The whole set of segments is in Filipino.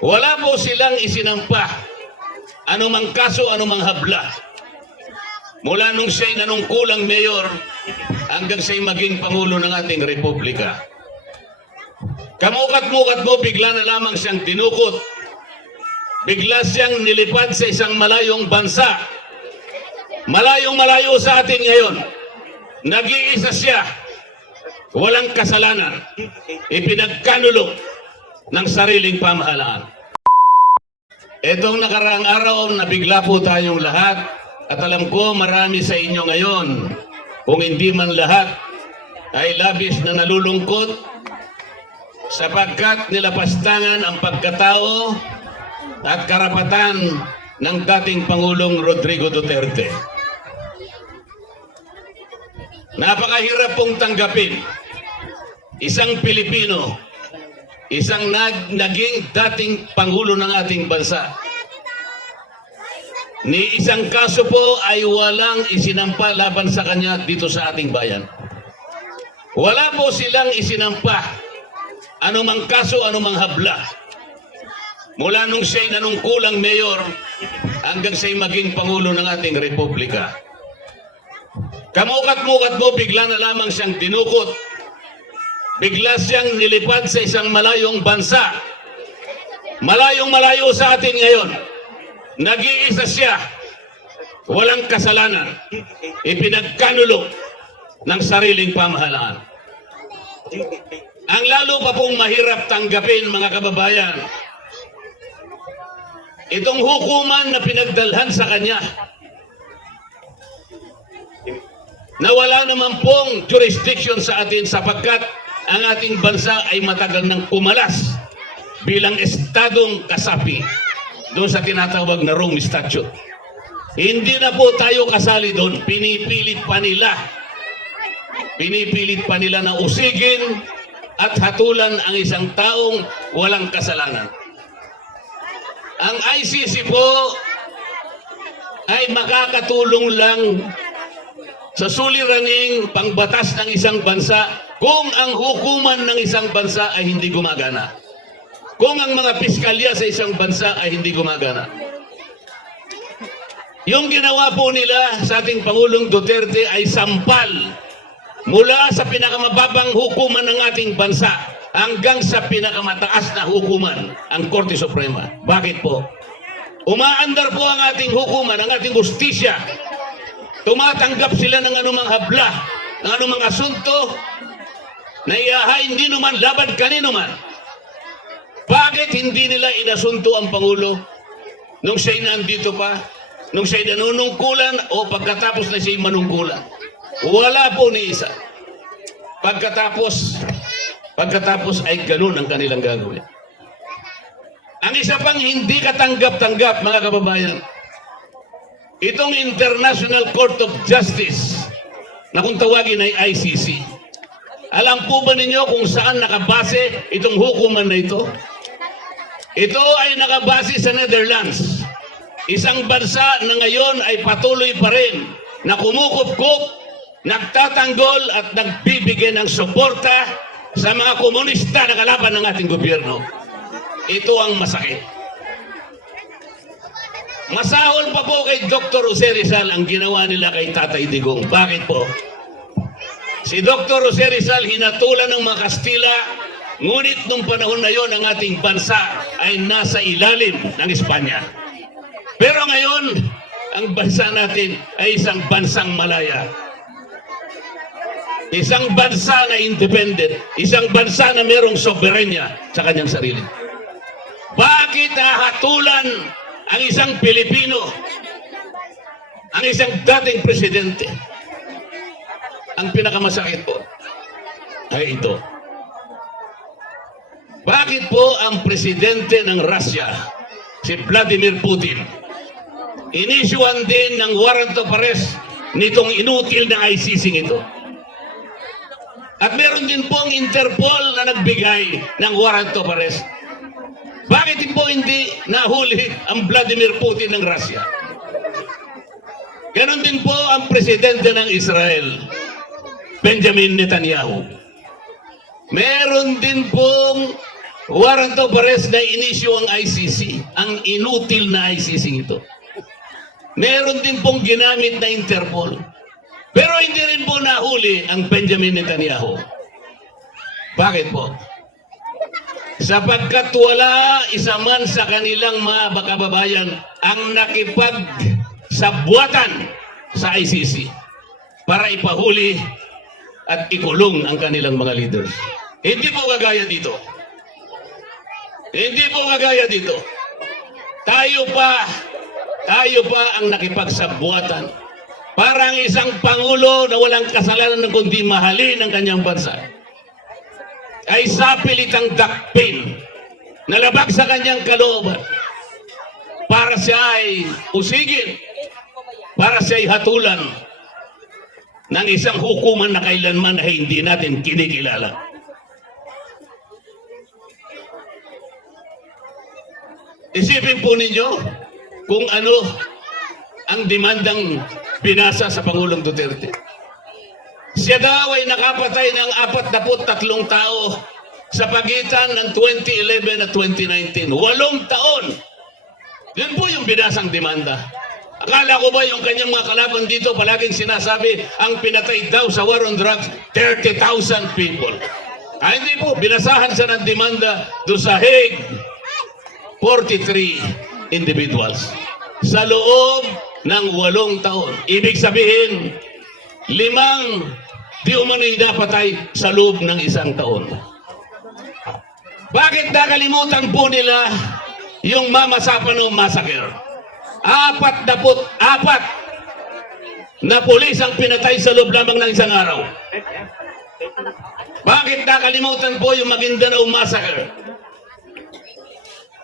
Wala po silang isinampa anumang kaso, anumang habla. Mula nung siya'y nanungkulang mayor hanggang siya'y maging Pangulo ng ating Republika. Kamukat-mukat mo, bigla na lamang siyang dinukot. Bigla siyang nilipad sa isang malayong bansa. Malayong-malayo sa atin ngayon. Nag-iisa siya. Walang kasalanan. Ipinagkanulo ng sariling pamahalaan. Itong nakaraang araw, nabigla po tayong lahat. At alam ko marami sa inyo ngayon, kung hindi man lahat, ay labis na nalulungkot sapagkat nilapastangan ang pagkatao at karapatan ng dating Pangulong Rodrigo Duterte. Napakahirap pong tanggapin isang Pilipino, isang naging dating Pangulo ng ating bansa. Ni isang kaso po ay walang isinampa laban sa kanya dito sa ating bayan. Wala po silang isinampa anumang kaso, anumang habla. Mula nung siya'y nanungkulang mayor hanggang siya'y maging Pangulo ng ating Republika. Kamukat-mukat mo, bigla na lamang siyang dinukot. Bigla siyang nilipad sa isang malayong bansa. Malayong-malayo sa atin ngayon. Nag-iisa siya. Walang kasalanan. Ipinagkanulo ng sariling pamahalaan. Ang lalo pa pong mahirap tanggapin, mga kababayan, itong hukuman na pinagdalhan sa kanya na wala naman pong jurisdiction sa atin sapagkat ang ating bansa ay matagal nang kumalas bilang estadong kasapi doon sa tinatawag na Rome Statute. Hindi na po tayo kasali doon. Pinipilit pa nila na usigin at hatulan ang isang taong walang kasalanan. Ang ICC po ay makakatulong lang sa suliraning pangbatas ng isang bansa kung ang hukuman ng isang bansa ay hindi gumagana. Kung ang mga piskalya sa isang bansa ay hindi gumagana. Yung ginawa po nila sa ating Pangulong Duterte ay sampal mula sa pinakamababang hukuman ng ating bansa hanggang sa pinakamataas na hukuman, ang Korte Suprema. Bakit po? Umaandar po ang ating hukuman, ang ating hustisya. Tumatanggap sila ng anumang habla, ng anumang asunto na iahay hindi naman laban kanino man. Bakit hindi nila inasunto ang Pangulo nung siya'y nandito pa, nung siya'y nanunungkulan o pagkatapos na siya'y manungkulan? Wala po ni isa. Pagkatapos ay ganun ang kanilang gagawin. Ang isa pang hindi katanggap-tanggap, mga kababayan, itong International Court of Justice na kung tawagin ay ICC. Alam po ba ninyo kung saan nakabase itong hukuman na ito? Ito ay nakabase sa Netherlands. Isang bansa na ngayon ay patuloy pa rin na kumukup-kup, nagtatanggol at nagbibigay ng suporta sa mga komunista na kalaban ng ating gobyerno. Ito ang masakit. Masahol pa po kay Dr. Jose Rizal ang ginawa nila kay Tatay Digong. Bakit po? Si Dr. Jose Rizal hinatulan ng mga Kastila, ngunit nung panahon na yon ang ating bansa ay nasa ilalim ng Espanya. Pero ngayon, ang bansa natin ay isang bansang malaya. Isang bansa na independent, isang bansa na mayroong soberenya sa kanyang sarili. Bakit nahatulan ang isang Pilipino, ang isang dating presidente? Ang pinakamasakit po ay ito. Bakit po ang presidente ng Russia, si Vladimir Putin, inisyuan din ng warrant of arrest nitong inutil na ICC ito? At meron din po ang Interpol na nagbigay ng warrant of arrest. Bakit po hindi nahuli ang Vladimir Putin ng Russia? Ganon din po ang presidente ng Israel, Benjamin Netanyahu. Meron din pong warrant of arrest na inisyu ang ICC, ang inutil na ICC ito. Meron din pong ginamit na Interpol. Pero hindi rin po nahuli ang Benjamin Netanyahu. Bakit po? Sapagkat wala isa man sa kanilang mga kababayan ang nakipagsabwatan sa ICC para ipahuli at ikulong ang kanilang mga leaders. Hindi po kagaya dito. Hindi po kagaya dito. Tayo pa ang nakipagsabwatan. Parang isang pangulo na walang kasalanan kundi mahalin ang kanyang bansa ay sapilitang dakpin, nalabag sa kanyang kalooban para siya ay usigin, para siya ay hatulan ng isang hukuman na kailanman ay hindi natin kinikilala. Isipin po ninyo kung ano ang demandang pinasa sa Pangulong Duterte. Siya daw ay nakapatay ng 43 tao sa pagitan ng 2011 at 2019. 8 taon. Yun po yung binasang demanda. Akala ko ba yung kanyang mga kalaban dito palaging sinasabi ang pinatay daw sa war on drugs 30,000 people. Hindi po, binasahan siya ng demanda doon sa Hague. 43 individuals sa loob ng 8 taon. Ibig sabihin, 5 di umano'y napatay sa loob ng 1 taon. Bakit nakalimutan po nila yung Mama Sapano Massacre? 44 na pulis ang pinatay sa loob lamang ng 1 araw. Bakit nakalimutan po yung Maguindanao Massacre?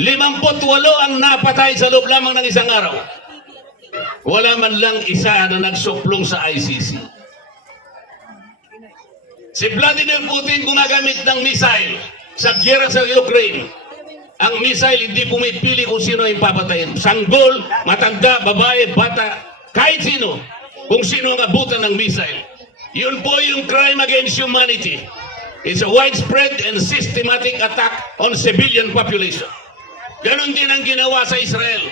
58 ang napatay sa loob lamang ng 1 araw. Wala man lang isa na nagsuplong sa ICC. Si Vladimir Putin gumagamit ng missile sa giyera sa Ukraine. Ang missile hindi pumipili kung sino ang papatayin. Sanggol, matanda, babae, bata, kahit sino. Kung sino ang abutan ng missile. Yun po yung crime against humanity. It's a widespread and systematic attack on civilian population. Ganon din ang ginawa sa Israel.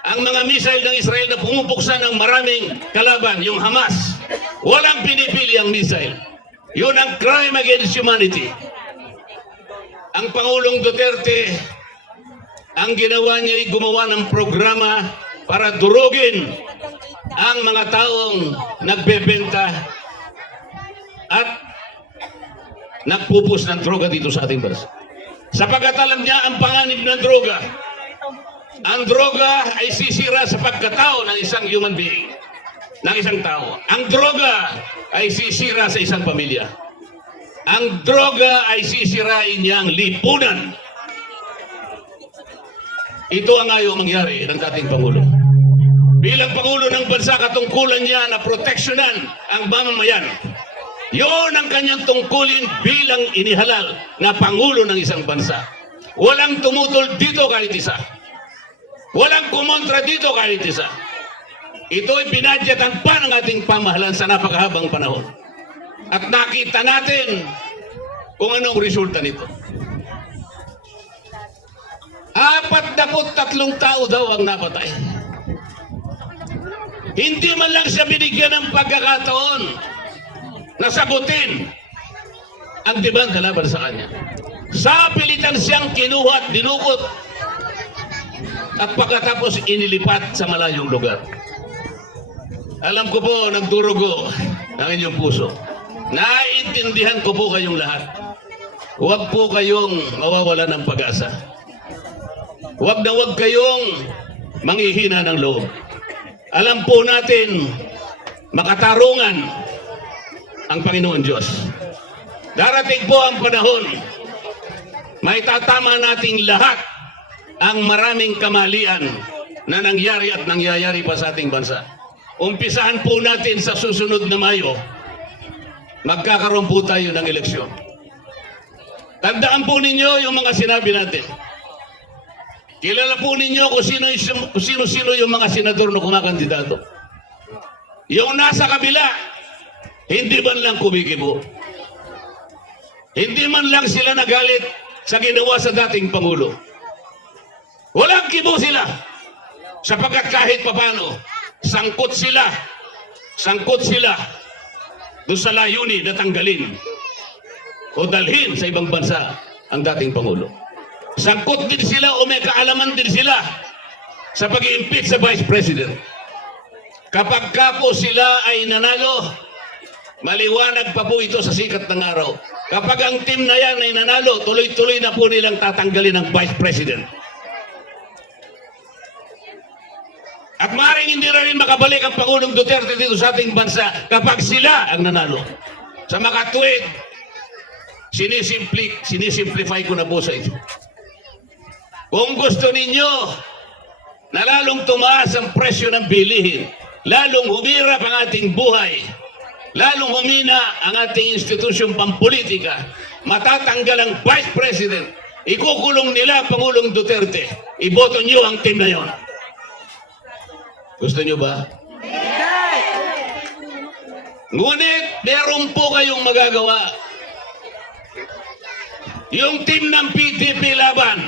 Ang mga missile ng Israel na pumupuksa ng maraming kalaban, yung Hamas. Walang pinipili ang missile. Yun ang crime against humanity. Ang Pangulong Duterte, ang ginawa niya ay gumawa ng programa para durugin ang mga taong nagbebenta at nagpupus ng droga dito sa ating bansa. Sapagkat alam niya ang panganib ng droga. Ang droga ay sisira sa pagkatao ng isang human being, ng isang tao. Ang droga ay sisira sa isang pamilya. Ang droga ay sisirain niya ang lipunan. Ito ang ayaw mangyari ng dating Pangulo. Bilang Pangulo ng bansa, katungkulan niya na proteksyonan ang mamamayan. Yun ang kanyang tungkulin bilang inihalal na Pangulo ng isang bansa. Walang tumutol dito kahit isa. Walang kumontra dito kahit isa. Ito ay binadyatan pa ng ating pamahalaan sa napakahabang panahon. At nakita natin kung anong resulta nito. 43 tao daw ang napatay. Hindi man lang siya binigyan ng pagkakataon na sagutin ang demanda laban sa kanya. Sa pilitan siyang kinuha at dinukot at pagkatapos inilipat sa malayong lugar. Alam ko po, nagdurugo ang inyong puso. Naiintindihan ko po kayong lahat. Huwag po kayong mawawala ng pag-asa. Huwag na huwag kayong manghihina ng loob. Alam po natin, makatarungan ang Panginoon Diyos. Darating po ang panahon, may tatama nating lahat ang maraming kamalian na nangyari at nangyayari pa sa ating bansa. Umpisahan po natin sa susunod na Mayo, magkakaroon po tayo ng eleksyon. Tandaan po ninyo yung mga sinabi natin. Kilala po ninyo kung sino-sino yung mga senador na kumakandidato. Yung nasa kabila, hindi man lang kumikibo. Hindi man lang sila nagalit sa ginawa sa dating Pangulo. Walang kibo sila. Sapagkat kahit papano, sangkot sila doon sa layunin na tanggalin o dalhin sa ibang bansa ang dating Pangulo. Sangkot din sila o may kaalaman din sila sa pag-i-impeach sa Vice President. Kapag ka po sila ay nanalo, maliwanag pa po ito sa sikat ng araw. Kapag ang team na yan ay nanalo, tuloy-tuloy na po nilang tatanggalin ang Vice President. At maaaring hindi na rin makabalik ang Pangulong Duterte dito sa ating bansa kapag sila ang nanalo. Sa makatuwid, sinisimplify ko na po sa inyo. Kung gusto ninyo na lalong tumaas ang presyo ng bilihin, lalong humirap ang ating buhay, lalong humina ang ating institusyong pampolitika, matatanggal ang Vice President, ikukulong nila Pangulong Duterte, iboto nyo ang team na yon. Gusto nyo ba? Ngunit, meron po kayong magagawa. Yung team ng PDP laban,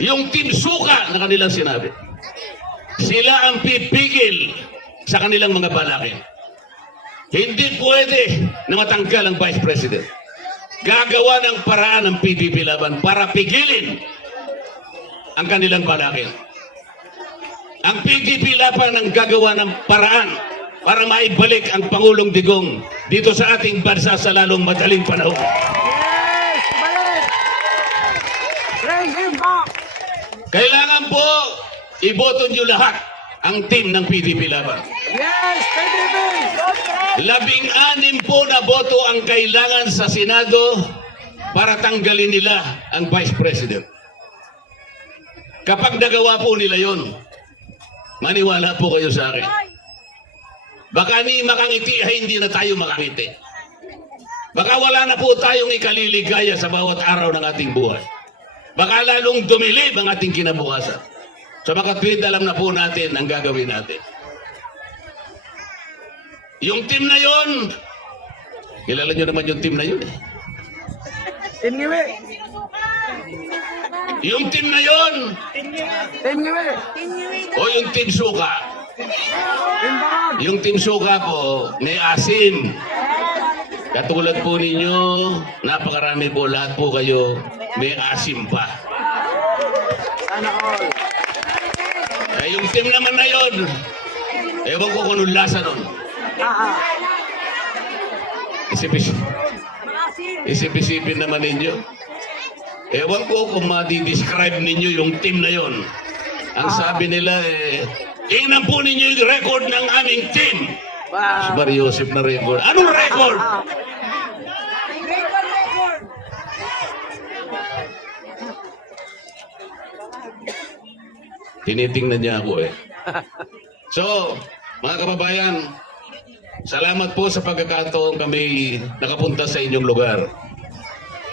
yung team suka na kanilang sinabi, sila ang pipigil sa kanilang mga balakin. Hindi pwede na matanggal ang Vice President. Gagawa ng paraan ng PDP laban para pigilin ang kanilang balakin. Ang PDP laban ang gagawa ng paraan para maibalik ang Pangulong Digong dito sa ating bansa sa lalong madaling panahon. Yes! Balik! Bring him back! Kailangan po iboto nyo lahat ang team ng PDP laban. Yes! PDP! 16 po na boto ang kailangan sa Senado para tanggalin nila ang Vice President. Kapag nagawa po nila yon, maniwala po kayo sa akin. Baka ni makangiti ay hindi na tayo makangiti. Baka wala na po tayong ikaliligaya sa bawat araw ng ating buhay. Baka lalong dumilib ang ating kinabukasan. Sa makatwid, alam na po natin ang gagawin natin. Yung team na yon, kilala nyo naman yung team na yun eh. Tingiwi! Yung team na yon, Tingiwi! o yung team suka. Timbang! Yung team suka po, may asin. Katulad po ninyo, napakarami po, lahat po kayo, may asim pa. Sana all! Yung team naman na yon, ewan ko kung anong lasa nun. Isip-isipin naman ninyo. Ewan ko kung madi-describe ninyo yung team na yon. Ang sabi nila tingnan po ninyo yung record ng aming team. Si Mario Joseph na record. Anong record? Tinitingnan niya ako eh. So, mga kababayan, salamat po sa pagkakataon kami nakapunta sa inyong lugar.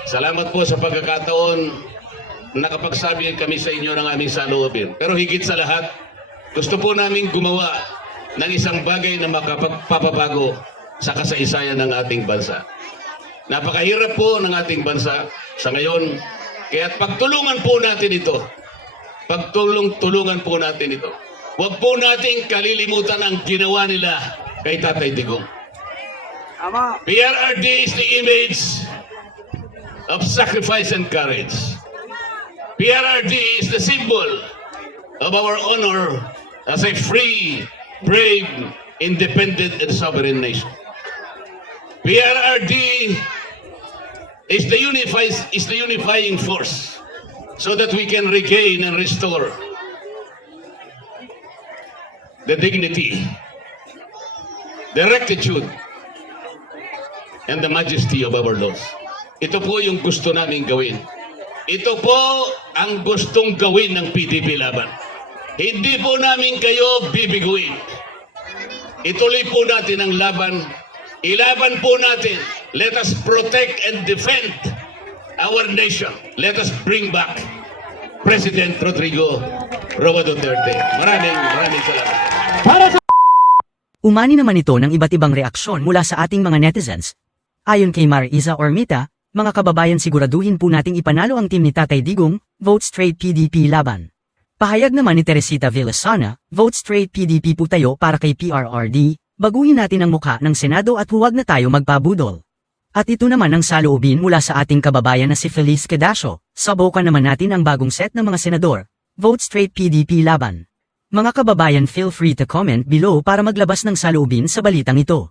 Salamat po sa pagkakataon nakapagsabi kami sa inyo ng aming saloobin. Pero higit sa lahat, gusto po namin gumawa ng isang bagay na makapagpapabago sa kasaysayan ng ating bansa. Napakahirap po ng ating bansa sa ngayon, kaya pagtulungan po natin ito. Pagtulungan po natin ito. Huwag po nating kalilimutan ang ginawa nila kay Tatay Digong. Ama! PRRD is the image of sacrifice and courage. PRRD is the symbol of our honor as a free, brave, independent, and sovereign nation. PRRD is the unifying force so that we can regain and restore the dignity, the rectitude, and the majesty of our laws. Ito po yung gusto namin gawin. Ito po ang gustong gawin ng PDP laban. Hindi po namin kayo bibiguin. Ituloy po natin ang laban. Ilaban po natin. Let us protect and defend our nation. Let us bring back President Rodrigo Roa Duterte. Maraming salamat. Umani naman ito ng iba't ibang reaksyon mula sa ating mga netizens. Ayon kay Mariza Ormita, Mga kababayan, siguraduhin po nating ipanalo ang team ni Tatay Digong, vote straight PDP laban. Pahayag naman ni Teresita Villasana, vote straight PDP po tayo para kay PRRD, baguhin natin ang mukha ng Senado at huwag na tayo magpabudol. At ito naman ang saloobin mula sa ating kababayan na si Feliz Cadasio, sabukan naman natin ang bagong set ng mga senador, vote straight PDP laban. Mga kababayan, feel free to comment below para maglabas ng saloobin sa balitang ito.